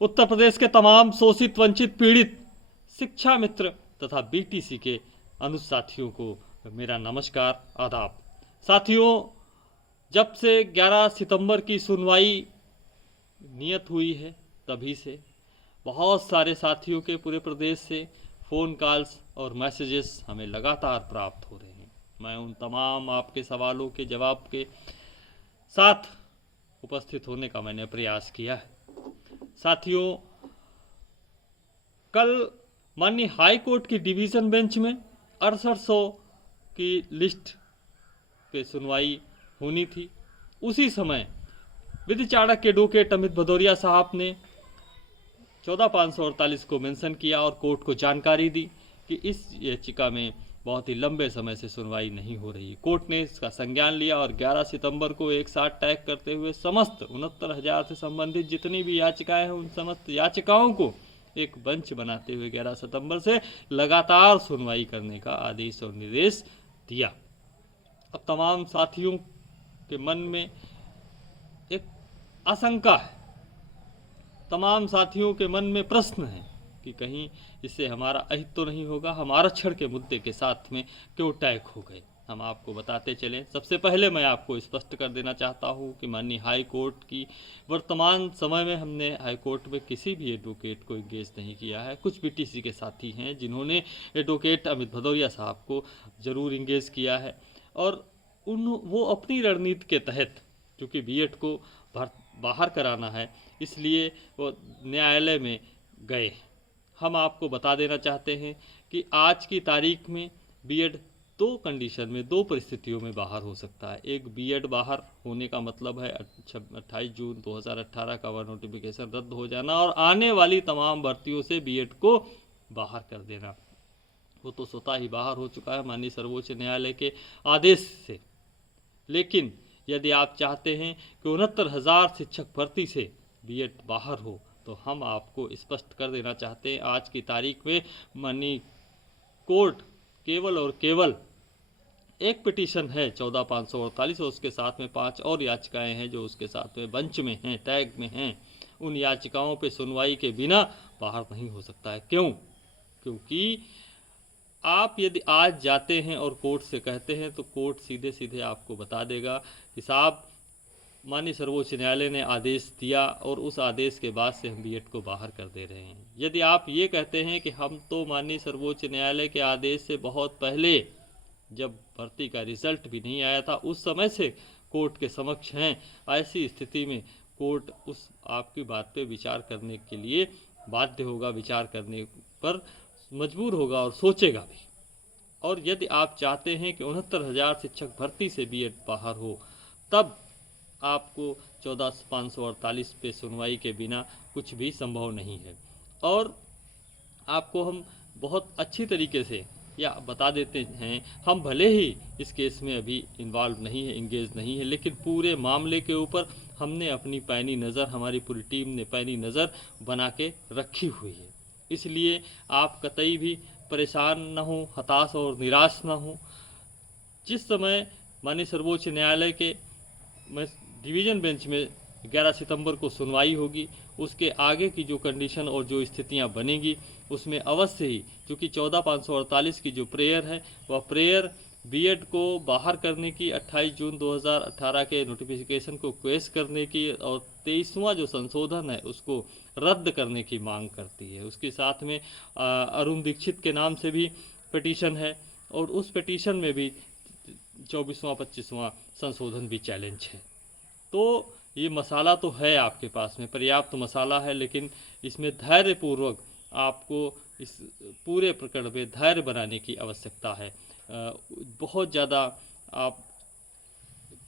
उत्तर प्रदेश के तमाम शोषित, वंचित, पीड़ित शिक्षा मित्र तथा बीटीसी के अनुसाथियों को मेरा नमस्कार, आदाब। साथियों, जब से 11 सितंबर की सुनवाई नियत हुई है तभी से बहुत सारे साथियों के पूरे प्रदेश से फ़ोन कॉल्स और मैसेजेस हमें लगातार प्राप्त हो रहे हैं। मैं उन तमाम आपके सवालों के जवाब के साथ उपस्थित होने का मैंने प्रयास किया है। साथियों, कल माननीय हाई कोर्ट की डिवीज़न बेंच में 6800 की लिस्ट पे सुनवाई होनी थी। उसी समय विधि चाणक्य के एडवोकेट अमित भदौरिया साहब ने 14,548 को मेंशन किया और कोर्ट को जानकारी दी कि इस याचिका में बहुत ही लंबे समय से सुनवाई नहीं हो रही। कोर्ट ने इसका संज्ञान लिया और 11 सितंबर को एक साथ टैग करते हुए समस्त 69,000 से संबंधित जितनी भी याचिकाएं हैं उन समस्त याचिकाओं को एक बेंच बनाते हुए 11 सितंबर से लगातार सुनवाई करने का आदेश और निर्देश दिया। अब तमाम साथियों के मन में एक आशंका है, तमाम साथियों के मन में प्रश्न है कि कहीं इससे हमारा अहित तो नहीं होगा, हम आरक्षण के मुद्दे के साथ में क्यों टैग हो गए। हम आपको बताते चलें। सबसे पहले मैं आपको स्पष्ट कर देना चाहता हूं कि माननीय हाई कोर्ट की वर्तमान समय में हमने हाई कोर्ट में किसी भी एडवोकेट को इंगेज नहीं किया है। कुछ बीटीसी के साथी हैं जिन्होंने एडवोकेट अमित भदौरिया साहब को ज़रूर इंगेज किया है और वो अपनी रणनीति के तहत, क्योंकि बीएड को बाहर कराना है, इसलिए वो न्यायालय में गए। हम आपको बता देना चाहते हैं कि आज की तारीख में बीएड दो कंडीशन में, दो परिस्थितियों में बाहर हो सकता है। एक, बीएड बाहर होने का मतलब है 28 जून 2018 का वह नोटिफिकेशन रद्द हो जाना और आने वाली तमाम भर्तियों से बीएड को बाहर कर देना। वो तो स्वतः ही बाहर हो चुका है माननीय सर्वोच्च न्यायालय के आदेश से। लेकिन यदि आप चाहते हैं कि 69,000 शिक्षक भर्ती से बीएड बाहर हो तो हम आपको स्पष्ट कर देना चाहते हैं, आज की तारीख में माननीय कोर्ट केवल और केवल एक पिटीशन है 14,548 और उसके साथ में 5 और याचिकाएं हैं जो उसके साथ में बंच में हैं, टैग में हैं। उन याचिकाओं पे सुनवाई के बिना बाहर नहीं हो सकता है। क्यों? क्योंकि आप यदि आज जाते हैं और कोर्ट से कहते हैं तो कोर्ट सीधे सीधे आपको बता देगा कि साहब, माननीय सर्वोच्च न्यायालय ने आदेश दिया और उस आदेश के बाद से हम बीएड को बाहर कर दे रहे हैं। यदि आप ये कहते हैं कि हम तो माननीय सर्वोच्च न्यायालय के आदेश से बहुत पहले, जब भर्ती का रिजल्ट भी नहीं आया था, उस समय से कोर्ट के समक्ष हैं, ऐसी स्थिति में कोर्ट उस आपकी बात पे विचार करने के लिए बाध्य होगा, विचार करने पर मजबूर होगा और सोचेगा भी। और यदि आप चाहते हैं कि 69,000 शिक्षक भर्ती से बीएड बाहर हो, तब आपको 14,548 पे सुनवाई के बिना कुछ भी संभव नहीं है। और आपको हम बहुत अच्छी तरीके से या बता देते हैं, हम भले ही इस केस में अभी इन्वॉल्व नहीं है, इंगेज नहीं है, लेकिन पूरे मामले के ऊपर हमने अपनी पैनी नज़र, हमारी पूरी टीम ने पैनी नज़र बना के रखी हुई है। इसलिए आप कतई भी परेशान न हो, हताश और निराश न हो। जिस समय माननीय सर्वोच्च न्यायालय के डिवीज़न बेंच में 11 सितंबर को सुनवाई होगी, उसके आगे की जो कंडीशन और जो स्थितियां बनेंगी उसमें अवश्य ही, क्योंकि 14,548 की जो प्रेयर है वह प्रेयर बीएड को बाहर करने की, 28 जून 2018 के नोटिफिकेशन को क्वेश करने की और 23वां जो संशोधन है उसको रद्द करने की मांग करती है। उसके साथ में अरुण दीक्षित के नाम से भी पिटीशन है और उस पिटीशन में भी 24वां 25वां संशोधन भी चैलेंज है। तो ये मसाला तो है आपके पास में, पर्याप्त मसाला है, लेकिन इसमें धैर्यपूर्वक आपको इस पूरे प्रकरण में धैर्य बनाने की आवश्यकता है। बहुत ज़्यादा आप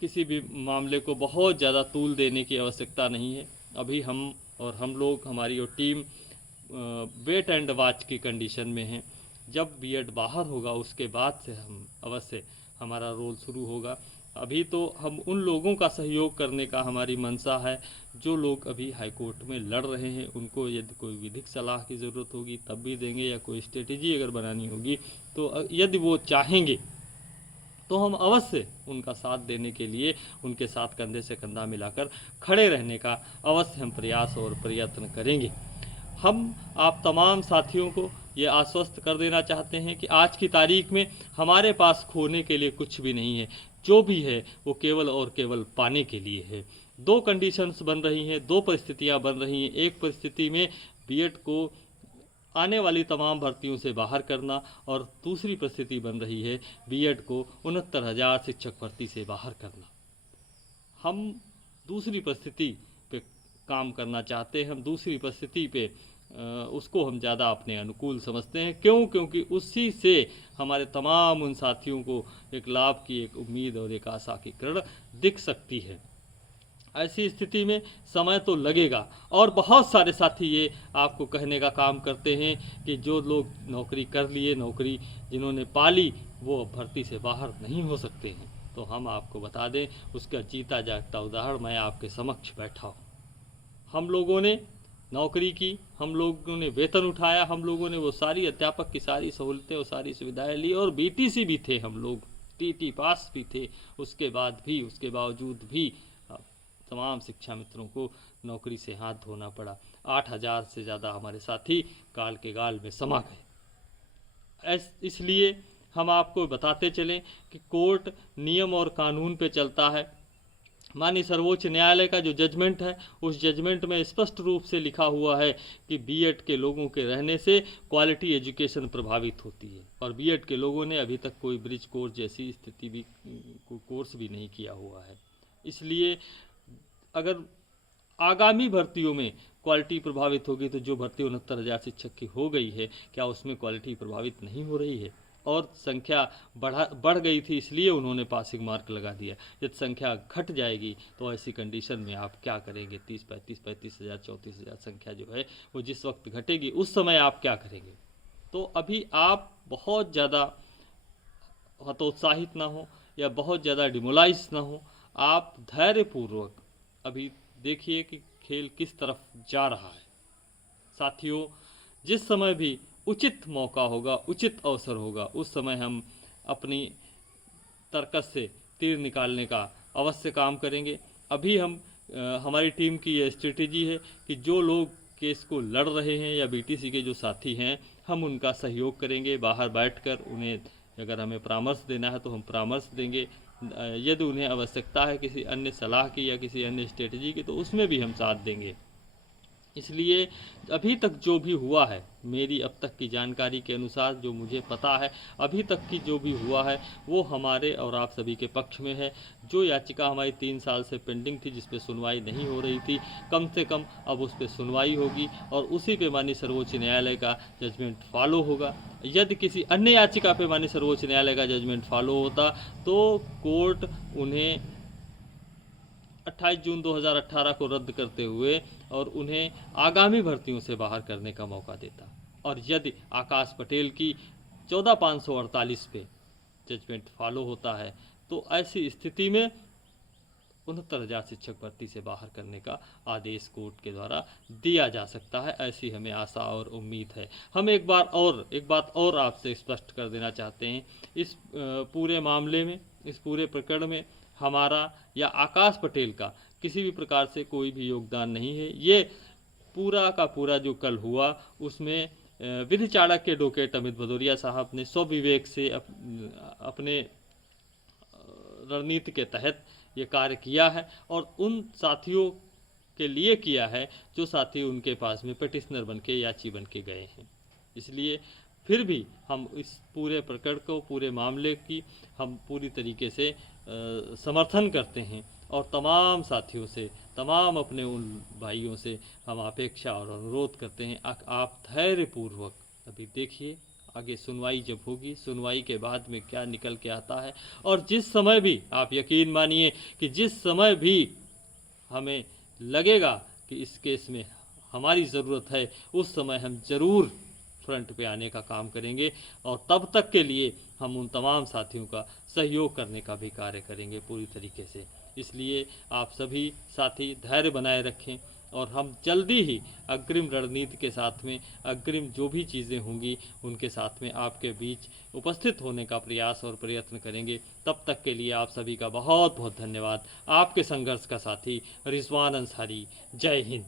किसी भी मामले को बहुत ज़्यादा तूल देने की आवश्यकता नहीं है। अभी हम लोग, हमारी और टीम वेट एंड वॉच की कंडीशन में हैं। जब बीएड बाहर होगा उसके बाद से हम अवश्य हमारा रोल शुरू होगा। अभी तो हम उन लोगों का सहयोग करने का हमारी मंशा है जो लोग अभी हाई कोर्ट में लड़ रहे हैं। उनको यदि कोई विधिक सलाह की ज़रूरत होगी तब भी देंगे, या कोई स्ट्रेटेजी अगर बनानी होगी तो यदि वो चाहेंगे तो हम अवश्य उनका साथ देने के लिए उनके साथ कंधे से कंधा मिलाकर खड़े रहने का अवश्य हम प्रयास और प्रयत्न करेंगे। हम आप तमाम साथियों को ये आश्वस्त कर देना चाहते हैं कि आज की तारीख में हमारे पास खोने के लिए कुछ भी नहीं है, जो भी है वो केवल और केवल पाने के लिए है। दो कंडीशंस बन रही हैं, दो परिस्थितियां बन रही हैं। एक परिस्थिति में बीएड को आने वाली तमाम भर्तियों से बाहर करना, और दूसरी परिस्थिति बन रही है बीएड को 69,000 शिक्षक भर्ती से बाहर करना। हम दूसरी परिस्थिति पे काम करना चाहते हैं, हम दूसरी परिस्थिति पे उसको हम ज़्यादा अपने अनुकूल समझते हैं। क्यों? क्योंकि उसी से हमारे तमाम उन साथियों को एक लाभ की, एक उम्मीद और एक आशा की किरण दिख सकती है। ऐसी स्थिति में समय तो लगेगा, और बहुत सारे साथी ये आपको कहने का काम करते हैं कि जो लोग नौकरी कर लिए, नौकरी जिन्होंने पाली, वो भर्ती से बाहर नहीं हो सकते हैं। तो हम आपको बता दें, उसका जीता जागता उदाहरण मैं आपके समक्ष बैठा हूँ। हम लोगों ने नौकरी की, हम लोगों ने वेतन उठाया, हम लोगों ने वो सारी अध्यापक की सारी सहूलतें और सारी सुविधाएं ली, और बीटीसी भी थे, हम लोग टीटी पास भी थे। उसके बावजूद भी तमाम शिक्षा मित्रों को नौकरी से हाथ धोना पड़ा। 8,000 से ज़्यादा हमारे साथी काल के गाल में समा गए। इसलिए हम आपको बताते चलें कि कोर्ट नियम और कानून पे चलता है। माननीय सर्वोच्च न्यायालय का जो जजमेंट है, उस जजमेंट में स्पष्ट रूप से लिखा हुआ है कि बीएड के लोगों के रहने से क्वालिटी एजुकेशन प्रभावित होती है, और बीएड के लोगों ने अभी तक कोई ब्रिज कोर्स जैसी स्थिति भी, कोर्स भी नहीं किया हुआ है। इसलिए अगर आगामी भर्तियों में क्वालिटी प्रभावित होगी, तो जो भर्ती 69,000 शिक्षक की हो गई है, क्या उसमें क्वालिटी प्रभावित नहीं हो रही है? और संख्या बढ़ गई थी, इसलिए उन्होंने पासिंग मार्क लगा दिया। जब संख्या घट जाएगी तो ऐसी कंडीशन में आप क्या करेंगे? 35,000 34,000 संख्या जो है वो जिस वक्त घटेगी, उस समय आप क्या करेंगे? तो अभी आप बहुत ज़्यादा हतोत्साहित ना हो या बहुत ज़्यादा डिमोलाइज ना हो। आप धैर्यपूर्वक अभी देखिए कि खेल किस तरफ जा रहा है। साथियों, जिस समय भी उचित मौका होगा, उचित अवसर होगा, उस समय हम अपनी तर्कस से तीर निकालने का अवश्य काम करेंगे। अभी हमारी टीम की यह स्ट्रेटेजी है कि जो लोग केस को लड़ रहे हैं या बीटीसी के जो साथी हैं, हम उनका सहयोग करेंगे। बाहर बैठकर उन्हें अगर हमें परामर्श देना है तो हम परामर्श देंगे। यदि उन्हें आवश्यकता है किसी अन्य सलाह की या किसी अन्य स्ट्रेटजी की, तो उसमें भी हम साथ देंगे। इसलिए अभी तक जो भी हुआ है, मेरी अब तक की जानकारी के अनुसार जो मुझे पता है, अभी तक की जो भी हुआ है वो हमारे और आप सभी के पक्ष में है। जो याचिका हमारी 3 साल से पेंडिंग थी, जिस पे सुनवाई नहीं हो रही थी, कम से कम अब उस पर सुनवाई होगी, और उसी पे माननीय सर्वोच्च न्यायालय का जजमेंट फॉलो होगा। यदि किसी अन्य याचिका पे माननीय सर्वोच्च न्यायालय का जजमेंट फॉलो होता, तो कोर्ट उन्हें 28 जून 2018 को रद्द करते हुए और उन्हें आगामी भर्तियों से बाहर करने का मौका देता। और यदि आकाश पटेल की 14,548 पे जजमेंट फॉलो होता है, तो ऐसी स्थिति में 69,000 शिक्षक भर्ती से बाहर करने का आदेश कोर्ट के द्वारा दिया जा सकता है। ऐसी हमें आशा और उम्मीद है। हम एक बात और आपसे स्पष्ट कर देना चाहते हैं। इस पूरे मामले में, इस पूरे प्रकरण में हमारा या आकाश पटेल का किसी भी प्रकार से कोई भी योगदान नहीं है। ये पूरा का पूरा जो कल हुआ, उसमें विधि चाणक्य एडवोकेट अमित भदौरिया साहब ने स्वविवेक से अपने रणनीति के तहत ये कार्य किया है, और उन साथियों के लिए किया है जो साथी उनके पास में पिटिशनर बन के, याची बन के गए हैं। इसलिए फिर भी हम इस पूरे प्रकरण को, पूरे मामले की हम पूरी तरीके से समर्थन करते हैं, और तमाम साथियों से, तमाम अपने उन भाइयों से हम अपेक्षा और अनुरोध करते हैं, आप धैर्यपूर्वक अभी देखिए आगे सुनवाई जब होगी, सुनवाई के बाद में क्या निकल के आता है। और जिस समय भी, आप यकीन मानिए कि जिस समय भी हमें लगेगा कि इस केस में हमारी ज़रूरत है, उस समय हम ज़रूर फ्रंट पे आने का काम करेंगे, और तब तक के लिए हम उन तमाम साथियों का सहयोग करने का भी कार्य करेंगे पूरी तरीके से। इसलिए आप सभी साथी धैर्य बनाए रखें, और हम जल्दी ही अग्रिम रणनीति के साथ में अग्रिम जो भी चीज़ें होंगी उनके साथ में आपके बीच उपस्थित होने का प्रयास और प्रयत्न करेंगे। तब तक के लिए आप सभी का बहुत बहुत धन्यवाद। आपके संघर्ष का साथी रिजवान अंसारी। जय हिंद।